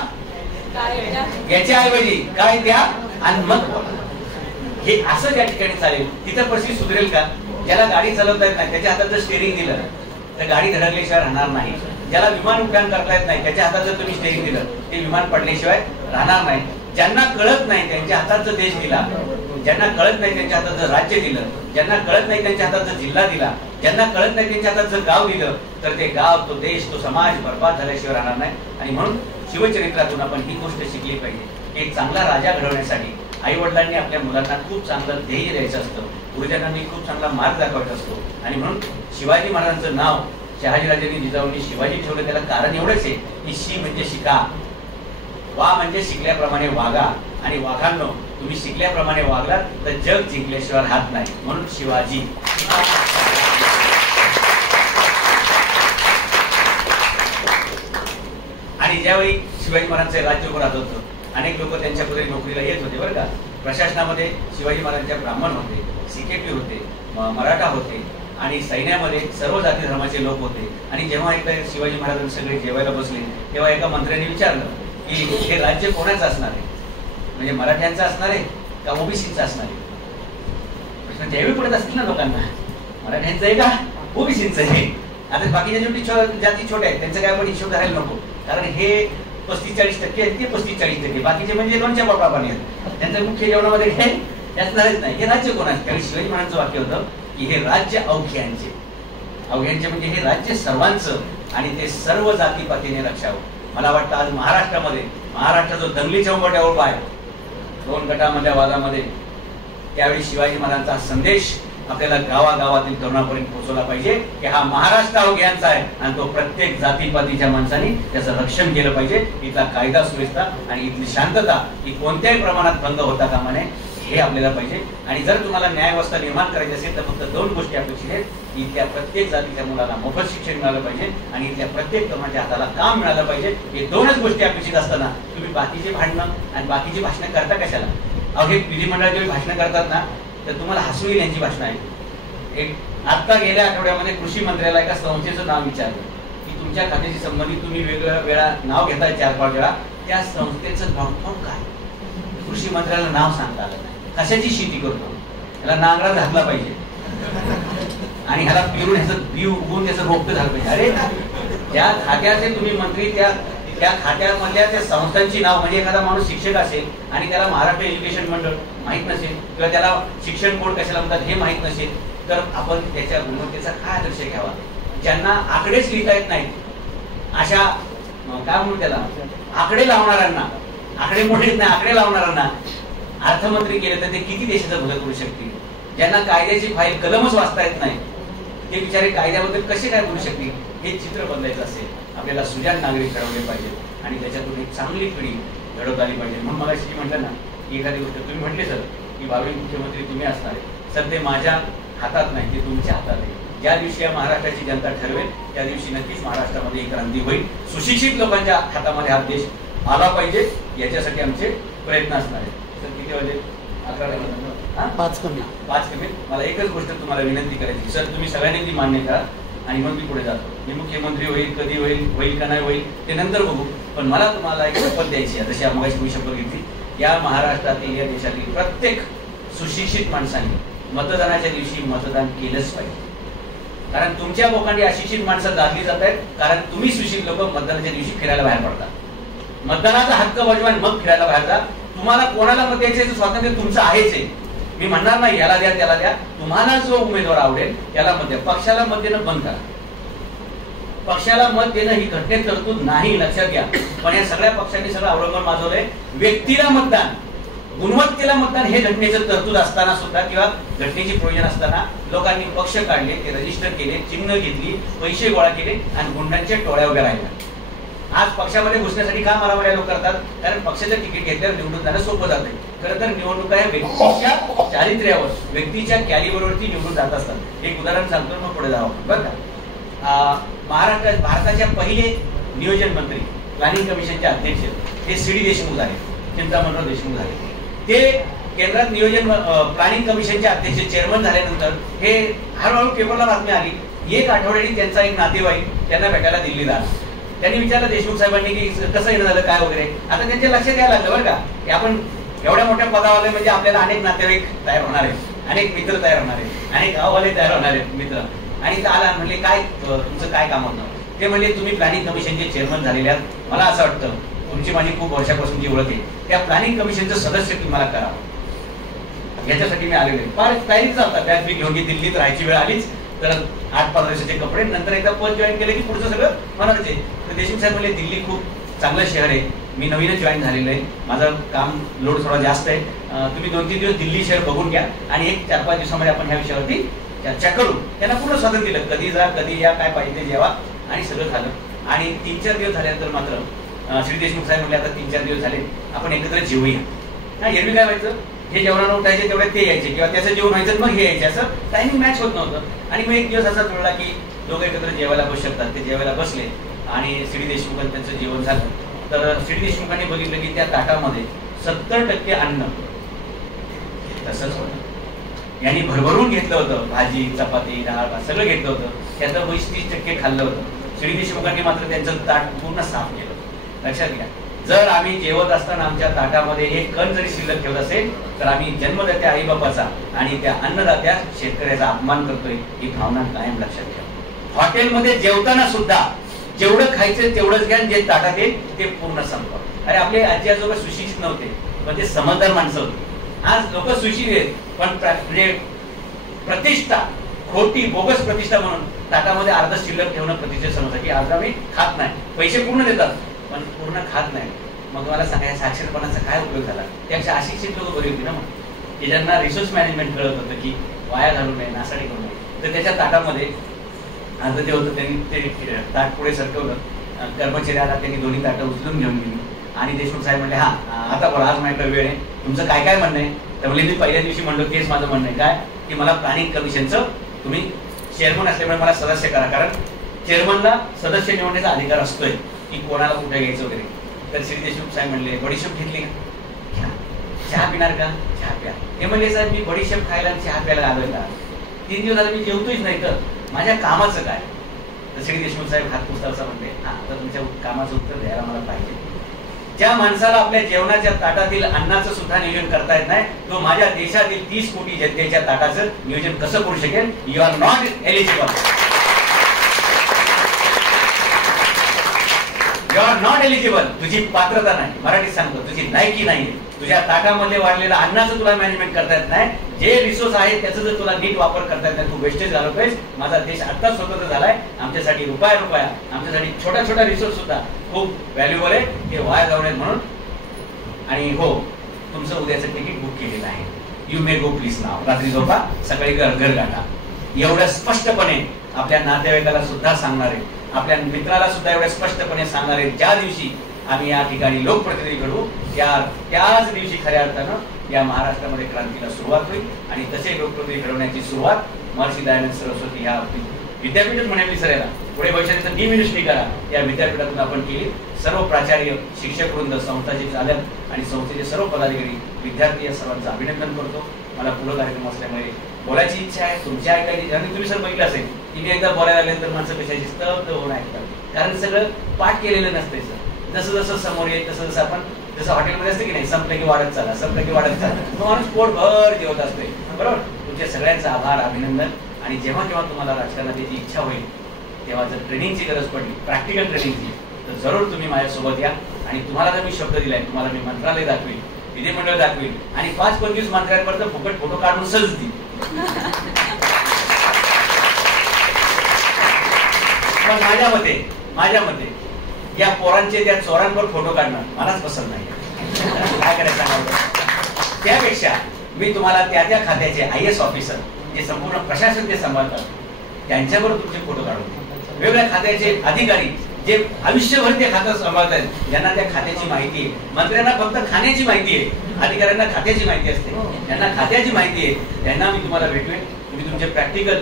याच्याऐवजी काय द्या आणि मग बोला, हे असं ज्या ठिकाणी चालेल तिथं परिस्थिती सुधरेल का. ज्याला गाडी चालवता येत नाही त्याच्या हातात जर स्टेरिंग दिलं तर गाडी धडकल्याशिवाय राहणार नाही. ज्याला विमान उड्डाण करता येत नाही त्याच्या हातात जर तुम्ही स्टेरिंग दिलं ते विमान पडल्याशिवाय राहणार नाही. ज्यांना कळत नाही त्यांच्या हातात जर देश दिला, ज्यांना कळत नाही त्यांच्या हातात जर राज्य दिलं, ज्यांना कळत नाही त्यांच्या हातात जर जिल्हा दिला, ज्यांना कळत नाही त्यांच्या हातात जर गाव दिलं तर ते गाव, तो देश, तो समाज बर्बाद झाल्याशिवाय राहणार नाही. आणि म्हणून शिवचरित्रातून आपण ही गोष्ट शिकली पाहिजे. एक चांगला राजा घडवण्यासाठी आई वडिलांनी आपल्या मुलांना खूप चांगलं ध्येय द्यायचं असतं, गुरुजनांनी खूप चांगला मार्ग दाखवायचा असतो. आणि म्हणून शिवाजी महाराजांचं नाव शहाजीराजांनी जिजाऊंनी शिवाजी ठेवलं, त्याला कारण एवढंच आहे की शी म्हणजे शिका, वा म्हणजे शिकल्याप्रमाणे वागा. आणि वाघांनो तुम्ही शिकल्याप्रमाणे वागलात तर जग जिंकल्याशिवाय राहत नाही. म्हणून शिवाजी. आणि ज्यावेळी शिवाजी महाराजांचे राज्य उभं राहत होतं अनेक लोक त्यांच्याकडे नोकरीला येत होते बरं का. प्रशासनामध्ये शिवाजी महाराजांच्या ब्राह्मण होते, सिकेपी होते, मराठा होते आणि सैन्यामध्ये सर्व जाती धर्माचे लोक होते. आणि जेव्हा एकदा शिवाजी महाराज सगळे जेवायला बसले तेव्हा एका मंत्र्याने विचारलं की हे राज्य कोणाचं असणार आहे, म्हणजे मराठ्यांचं असणार आहे का ओबीसीचं असणार आहे. प्रश्न त्यावेळी पडत असतील ना लोकांना, मराठ्यांचं आहे का ओबीसीचं आहे. आता बाकीच्या जाती छोट्या आहेत त्यांचं काय आपण हिशोब धरायला नको, कारण हे 35-40% आहेत, ते 35-40%, बाकीचे म्हणजे लोणच्या बापाने आहेत, त्यांचं मुख्य जेवणामध्ये काय असणारच नाही. हे राज्य कोणाचं. त्यावेळी शिवाजी महाराजांचं वाक्य होतं की हे राज्य अवघ्यांचे. अवघ्यांचे म्हणजे हे राज्य सर्वांचं आणि ते सर्व जातीपातीने रक्षावं. मला वाटतं आज महाराष्ट्रामध्ये महाराष्ट्र जो दंगली चौकट्यावर उभा आहे 2 गटामधल्या वादामध्ये, त्यावेळी शिवाजी महाराजांचा संदेश आपल्याला गावागावातील तरुणापर्यंत पोहोचवला पाहिजे की हा महाराष्ट्र अवघ्यांचा आहे आणि तो प्रत्येक जातीपातीच्या माणसाने त्याचं रक्षण केलं पाहिजे. इथला कायदा सुव्यवस्था आणि इथली शांतता ही कोणत्याही प्रमाणात भंग होता कामा नये हे आपल्याला पाहिजे. आणि जर तुम्हाला न्यायव्यवस्था निर्माण करायची असेल तर फक्त 2 गोष्टी अपेक्षित आहेत. इथल्या प्रत्येक जातीच्या मुलाला मोफत शिक्षण मिळालं पाहिजे आणि इथल्या प्रत्येक तरुणाच्या हाताला काम मिळालं पाहिजे. हे 2च गोष्टी अपेक्षित असताना तुम्ही बाकीचे भांडणं आणि बाकीची भाषणं करता कशाला. अहो हे विधिमंडळाचे भाषणं करतात ना तर तुम्हाला हसू येईल यांची भाषणं आहे. एक आता गेल्या आठवड्यामध्ये कृषी मंत्र्याला एका संस्थेचं नाव विचारलं की तुमच्या खात्याशी संबंधित तुम्ही वेगवेगळ्या वेळा नाव घेताय 4-5 वेळा, त्या संस्थेचं नाव काय. कृषी मंत्र्याला नाव सांगता आलं नाही. कशाची शेती करतो, त्याला नांगरा घातला पाहिजे आणि ह्याला पिरून ह्याचं बी उगवून त्याचं रोपट झालं पाहिजे. अरे ज्या खात्याचे तुम्ही मंत्री त्या खात्यामधल्या त्या संस्थांची नाव, म्हणजे एखादा माणूस शिक्षक असेल आणि त्याला महाराष्ट्र एज्युकेशन मंडळ माहित नसेल किंवा त्याला शिक्षण बोर्ड कशाला म्हणतात हे माहित नसेल तर आपण त्याच्या गुणवत्तेचा काय आदर्श घ्यावा. ज्यांना आकडेच लिहिता येत नाहीत अशा काय म्हणून त्याला आकडे लावणाऱ्यांना, आकडे मोठे नाही आकडे लावणाऱ्यांना अर्थमंत्री केले तर ते किती देशाचं भलं करू शकतील? ज्यांना कायद्याची फाईल कलमच वाचता येत नाही ते बिचारे कायद्याबद्दल कसे काय बोलू शकतील? हे चित्र बदलायचं असेल आपल्याला सुजाण नागरिक घडवले पाहिजे आणि त्याच्यातून एक चांगली पिढी घडवता आली पाहिजे. म्हणून मला म्हटलं ना की एखादी गोष्ट तुम्ही म्हटले सर की भावी मुख्यमंत्री तुम्ही असणार आहे. सर ते माझ्या हातात नाही, ते तुमच्या हातात आहे. ज्या दिवशी या महाराष्ट्राची जनता ठरवेल त्या दिवशी नक्कीच महाराष्ट्रामध्ये एक क्रांती होईल. सुशिक्षित लोकांच्या हातामध्ये हा देश आला पाहिजे याच्यासाठी आमचे प्रयत्न असणार आहेत. सर किती वाजे? 5 कमी. मला एकच गोष्ट तुम्हाला विनंती करायची सर, तुम्ही सगळ्यांनी ती मान्य करा आणि मग मी पुढे जातो. मी मुख्यमंत्री होईल, कधी होईल का नाही होईल ते नंतर बघू. पण मला तुम्हाला एक शपथ द्यायची आहे, जशी मगाशी मी शपथ घेतली. या महाराष्ट्रातील या देशातील प्रत्येक सुशिक्षित माणसांनी मतदानाच्या दिवशी मतदान केलंच पाहिजे. कारण तुमच्या लोकांनी अशिक्षित माणसं दाखली जात आहेत कारण तुम्ही सुशिक्षित लोक मतदानाच्या दिवशी फिरायला बाहेर पडतात. मतदानाचा हक्क बजावा मग फिरायला बाहेर जा. तुम्हाला कोणाला मत द्यायचे स्वातंत्र्य तुमचं आहेच आहे. मी म्हणणार नाही याला द्या त्याला द्या. तुम्हाला जो उमेदवार आवडेल त्याला मत द्या. पक्षाला मत देणं बंद करा. पक्षाला मत देणं ही घटनेत तरतूद नाही, लक्षात घ्या. पण या सगळ्या पक्षांनी सगळं अवलंबन माजवलंय. व्यक्तीला मतदान, गुणवत्तेला मतदान हे घटनेचं तरतूद असताना सुद्धा किंवा घटनेची प्रयोजन असताना लोकांनी पक्ष काढले, ते रजिस्टर केले, चिन्ह घेतली, पैसे गोळा केले आणि गुंडांच्या टोळ्या उभ्या राहिल्या. आज पक्षामध्ये घुसण्यासाठी का मारामाऱ्या लोक करतात? कारण पक्षाचं तिकीट घेतल्यावर निवडून जाणं सोपं जात आहे. खरं तर निवडणुका या व्यक्तीच्या चारित्र्यावर, व्यक्तीच्या कॅलिबरवरती निवडून जात असतात. एक उदाहरण सांगतो मग पुढे जावं बरं का. भारताच्या पहिले नियोजन मंत्री, प्लॅनिंग कमिशनचे अध्यक्ष हे सी.डी. देशमुख झाले, चिंतामणराव देशमुख झाले. ते केंद्रात नियोजन प्लॅनिंग कमिशनचे अध्यक्ष चेअरमन झाल्यानंतर हे हळूहळू पेपरला बातमी आली. एक आठवड्यानी त्यांचा एक नातेवाईक त्यांना भेटायला दिल्लीला आला. त्यांनी विचारलं देशमुख साहेबांनी की कसं येणं झालं काय वगैरे. आता त्यांच्या लक्षात यायला लागलं बरं का की आपण एवढ्या मोठ्या पदावाले म्हणजे आपल्याला अनेक नातेवाईक तयार होणार आहेत, अनेक मित्र तयार होणार आहेत, अनेक गाववाले तयार होणार आहेत मित्र. आणि आला म्हणले काय तुमचं काय काम होतं? ते म्हणले तुम्ही प्लॅनिंग कमिशनचे चेअरमन झालेले आहात, मला असं वाटतं तुमची माझी खूप वर्षापासूनची ओळख आहे, त्या प्लॅनिंग कमिशनचं सदस्य तुम्हाला करावं याच्यासाठी मी आलेले. फार तयारीच जातात त्यात मी घेऊन दिल्लीत राहायची वेळ आलीच तर 8-15 दिवसाचे कपडे, नंतर एकदा पद जॉईन केले की पुढचं सगळं होणारच आहे. तर देशमुख साहेब म्हणले दिल्ली खूप चांगलं शहर आहे, मी नवीनच जॉईन झालेलं आहे, माझं काम लोड थोडा जास्त आहे, तुम्ही 2-3 दिवस दिल्ली शहर बघून घ्या आणि 1-4-5 दिवसामध्ये आपण ह्या विषयावरती चर्चा करू. त्यांना पूर्ण स्वातंत्र्य दिलं, कधी जा कधी या, काय पाहिजे ते जेवा आणि सगळं झालं. आणि 3-4 दिवस झाल्यानंतर मात्र श्री देशमुख साहेब म्हणले आता 3-4 दिवस झाले आपण एकत्र जेवूया. एरवी काय व्हायचं, हे जेवणाला उठायचे तेवढे ते यायचे किंवा त्याचं जेवण व्हायचं मग हे यायचे, असं टायमिंग मॅच होत नव्हतं. आणि मग एक दिवस असा जुळला की दोघं एकत्र जेवायला बसू शकतात. ते जेवायला बसले आणि श्री देशमुखांनी त्यांचं जेवण झालं. तर श्री देशमुखांनी बघितलं की त्या ताटामध्ये 70% अन्न तसंच होतं. यांनी भरभरून घेतलं होतं, भाजी चपाती डाळ सगळं घेतलं होतं, त्यातलं 20-30% खाल्लं होतं. श्री देशमुखांनी मात्र त्यांचं ताट पूर्ण साफ केलं. लक्षात घ्या, जर आम्ही जेवत असताना आमच्या ताटामध्ये एक कण जरी शिल्लक ठेवत असेल तर आम्ही जन्मदात्या आई बापाचा आणि त्या अन्नदात्या शेतकऱ्याचा अपमान करतोय, ही भावना कायम लक्षात घ्या. हॉटेलमध्ये जेवताना सुद्धा जेवढं खायचं तेवढंच घ्या, जे ताटात येईल ते पूर्ण संपवा. अरे आपले आजी आजोबा सुशिक्षित नव्हते पण ते समजदार माणसं होती. आज लोक सुशिक्षित आहेत पण म्हणजे प्रतिष्ठा, खोटी बोगस प्रतिष्ठा म्हणून ताटामध्ये अर्ध शिल्लक ठेवणं प्रतिष्ठा समजतं की आज आम्ही खात नाही, पैसे पूर्ण देतात पण पूर्ण खात नाही. मग मला सांगा साक्षरपणाचा काय उपयोग झाला? त्यापेक्षा अशिक्षित लोक बरी होती ना, मग की ज्यांना रिसोर्स मॅनेजमेंट कळत होतं की वाया घालू नये, नासाडी करू नये. तर त्याच्या ताटामध्ये अर्ध जे होतं त्यांनी ते ताट पुढे सरकवलं. कर्मचारी आला, त्यांनी दोन्ही ताटं उचलून घेऊन गेली आणि देशमुख साहेब म्हणले हा आता बरं आज माझ्याकडे वेळ आहे, तुमचं काय काय म्हणणं आहे? तर म्हणजे मी पहिल्या दिवशी म्हणलो तेच माझं म्हणणं आहे काय की मला प्लॅनिंग कमिशनचं तुम्ही चेअरमन असल्यामुळे मला सदस्य करा. कारण चेअरमनला सदस्य निवडण्याचा अधिकार असतोय की कोणाला कुठे घ्यायचं वगैरे. तर श्री देशमुख साहेब म्हणले बडीशेप घेतली का? चहा पिणार का? चहा प्या. हे म्हणले साहेब मी बडीशेप खायला आणि चहा प्यायला आलोय का? 3 दिवस झाले मी जेवतोच नाही, तर माझ्या कामाचं काय? तर श्री देशमुख साहेब हात पुसताना म्हणले हा तर तुमच्या कामाचं उत्तर द्यायला मला पाहिजे. ज्या माणसाला आपल्या जेवणाच्या ताटातील अन्नाचं सुद्धा नियोजन करता येत नाही, तो माझ्या देशातील 30 कोटी जनतेच्या ताटाचं नियोजन कसं करू शकेल? You are not eligible. You are not eligible. तुझी पात्रता नाही, मराठीत सांगतो तुझी लायकी नाही. तुझ्या ताटामध्ये वाढलेलं अन्नाचं तुला मॅनेजमेंट करता येत नाही. जे रिसोर्स आहे त्याचा जर तुला नीट वापर करता येत नाही, तू वेस्टेज घालवतोयस. माझा देश आता स्वतंत्र झालाय, आमच्यासाठी रुपया आमच्यासाठी छोटा छोटा रिसोर्स सुद्धा खूप व्हॅल्युएबल आहे, हे वाया जाऊ नयेत म्हणून. आणि हो तुमचं उद्याचं तिकीट बुक केलेलं आहे. यू मे गो प्लीज नाव. रात्री झोपा, सकाळी घर गाठा. एवढं स्पष्टपणे आपल्या नातेवाईकाला सुद्धा सांगणारे, आपल्या मित्राला सुद्धा एवढ्या स्पष्टपणे सांगणारे, ज्या दिवशी आम्ही या ठिकाणी लोकप्रतिनिधी घडू त्याच दिवशी खऱ्या अर्थानं या महाराष्ट्रामध्ये क्रांतीला सुरुवात होईल. आणि तसे लोकप्रतिनिधी घडवण्याची सुरुवात महर्षी दयानंद सरस्वती ह्या विद्यापीठच म्हणे विसरायला पुढे भविष्यात डिमिनिश करा या विद्यापीठातून आपण केली. सर्व प्राचार्य, शिक्षक वृंद, संस्थाचे चालक आणि संस्थेचे सर्व पदाधिकारी, विद्यार्थी या सर्वांचं अभिनंदन करतो. मला पुढे कार्यक्रम असल्यामुळे बोलायची इच्छा आहे, तुमची ऐकायची. आणि तुम्ही सर बघितलं असेल की मी एकदा बोलायला आल्यानंतर माणसं कशाची स्तब्ध होऊन ऐकतात, कारण सगळं पाठ केलेलं नसते सर. जसं जसं समोर येईल तसं जसं आपण जसं हॉटेलमध्ये असतं की नाही, संपलं की वाढत चाला, संपलं की वाढत चाला, माणूस पोटभर जेवत असते. बरोबर. तुमच्या सगळ्यांचा आभार, अभिनंदन. आणि जेव्हा जेव्हा तुम्हाला राजकारणाची इच्छा होईल तेव्हा जर ट्रेनिंगची गरज पडली, प्रॅक्टिकल ट्रेनिंगची, तर जरूर तुम्ही माझ्यासोबत या. आणि तुम्हाला जर मी शब्द दिलाय, तुम्हाला मी मंत्रालय दाखवेल, विधिमंडळ दाखवेल आणि 5-25 मंत्र्यांपर्यंत फुकट फोटो काढून सहज देईल. पण माझ्या मते या पोरांचे त्या चोरांवर फोटो काढणं मलाच पसंत नाही. काय करायचं सांगावं. त्यापेक्षा मी तुम्हाला त्या खात्याचे IAS ऑफिसर, जे संपूर्ण प्रशासन ते सांभाळतात, त्यांच्यावर तुमचे फोटो काढून, वेगवेगळ्या खात्याचे अधिकारी जे आयुष्यभर ते खातं सांभाळतात, ज्यांना त्या खात्याची माहिती आहे. मंत्र्यांना फक्त खाण्याची माहिती आहे, अधिकाऱ्यांना खात्याची माहिती असते. ज्यांना खात्याची माहिती आहे त्यांना मी तुम्हाला भेटवेन. तुम्ही तुमचे प्रॅक्टिकल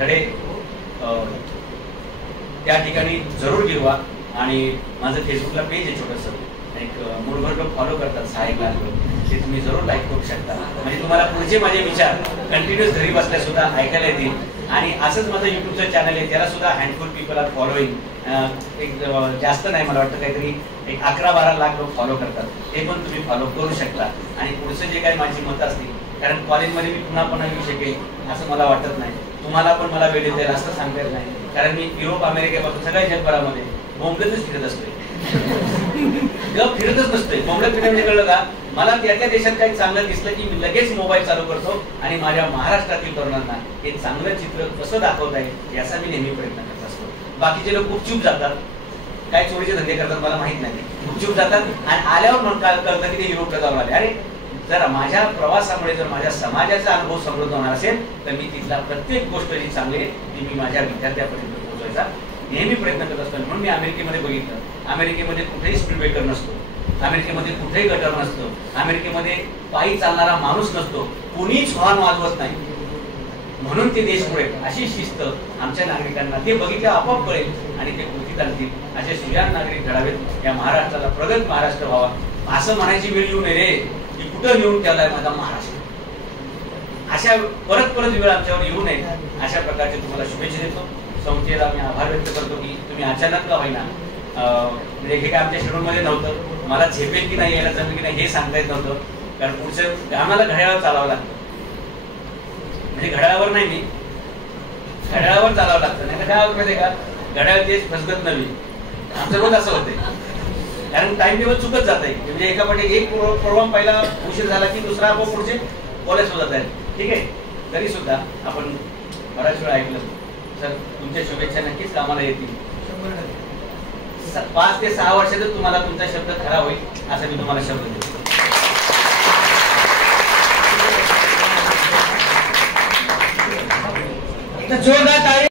धडे त्या ठिकाणी जरूर गिरवा. आणि माझं फेसबुकला पेज आहे छोटंसं, एक मूळभर लोक फॉलो करतात, 6 लाख लोक, ते तुम्ही जरूर लाईक करू शकता. म्हणजे तुम्हाला पुढचे माझे विचार कंटिन्युअस घरी बसल्या सुद्धा ऐकायला येतील. आणि असंच माझं युट्यूबचं चॅनल आहे, त्याला सुद्धा हँडफुल पीपल आर फॉलोईंग. एक जास्त नाही, मला वाटतं काहीतरी एक 11-12 लाख लोक फॉलो करतात. ते पण तुम्ही फॉलो करू शकता. आणि पुढचं जे काही माझी मतं असतील, कारण कॉलेजमध्ये मी पुन्हा येऊ शकेल असं मला वाटत नाही, तुम्हाला पण मला वेळ येईल असं सांगता येत नाही. कारण मी युरोप, अमेरिकेपासून सगळ्या जगभरामध्ये बोंबलतच फिरत असतोय. जग फिरतच नसतोय. बोंबलत फिरत म्हणजे कळलं का, मला त्या देशात काही चांगलं दिसलं की मी लगेच मोबाईल चालू करतो आणि माझ्या महाराष्ट्रातील तरुणांना हे चांगलं चित्र कसं दाखवता येईल याचा मी नेहमी प्रयत्न करत असतो. बाकीचे लोक गुपचूप जातात, काय चोरीचे धंदे करतात मला माहित नाही, गुपचूप जातात आणि आल्यावर मग कळतं की ते युरोपला जाऊन आले. अरे जर माझ्या प्रवासामुळे जर माझ्या समाजाचा अनुभव समृद्ध होणार असेल तर मी तिथला प्रत्येक गोष्ट जी चांगली आहे ती मी माझ्या विद्यार्थ्यापर्यंत पोहोचवायचा नेहमी प्रयत्न करत असतो. म्हणून मी अमेरिकेमध्ये बघितलं, अमेरिकेमध्ये कुठेही स्पीड ब्रेकर नसतो, अमेरिकेमध्ये कुठेही गटर नसतो, अमेरिकेमध्ये पायी चालणारा माणूस नसतो, कोणीच हॉर्न वाजवत नाही. म्हणून ते देश पुढे. अशी शिस्त आमच्या नागरिकांना ते बघितल्या आपोआप कळेल आणि ते कृतीत आणतील. असे सुजाण नागरिक घडावेत, या महाराष्ट्राला प्रगत महाराष्ट्र व्हावा. असं म्हणायची वेळ येऊ नये रे की कुठं येऊन ठेवलाय माझा महाराष्ट्र. अशा परत वेळ आमच्यावर येऊ नये अशा प्रकारचे तुम्हाला शुभेच्छा देतो. संस्थेला मी आभार व्यक्त करतो की तुम्ही अचानक का होईना, म्हणजे हे काय आमच्या शेड्यूलमध्ये नव्हतं, मला झेपेल की नाही, यायला जमेल की नाही हे सांगता येत नव्हतं. कारण पुढचं आम्हाला घड्याळावर चालावं लागतं, म्हणजे घड्याळावर नाही, मी घड्याळावर चालावं लागतं. नाही तर काय होत माहिती का, घड्याळ तेच फसगत नवी. आमचं रोज असं होतंय, कारण टाइम टेबल चुकत जात आहे. म्हणजे एका पाठी एक प्रोग्राम पहिला उशीर झाला की दुसरा आपण पुढचे कॉलेज होत आहे. ठीक आहे, तरी सुद्धा आपण बऱ्याच वेळा ऐकलं सर तुमच्या शुभेच्छा नक्कीच कामाला येतील. 5 ते 6 वर्षातच तुम्हाला तुमचा शब्द खरा होईल असं मी तुम्हाला शब्द देतो. जोरदार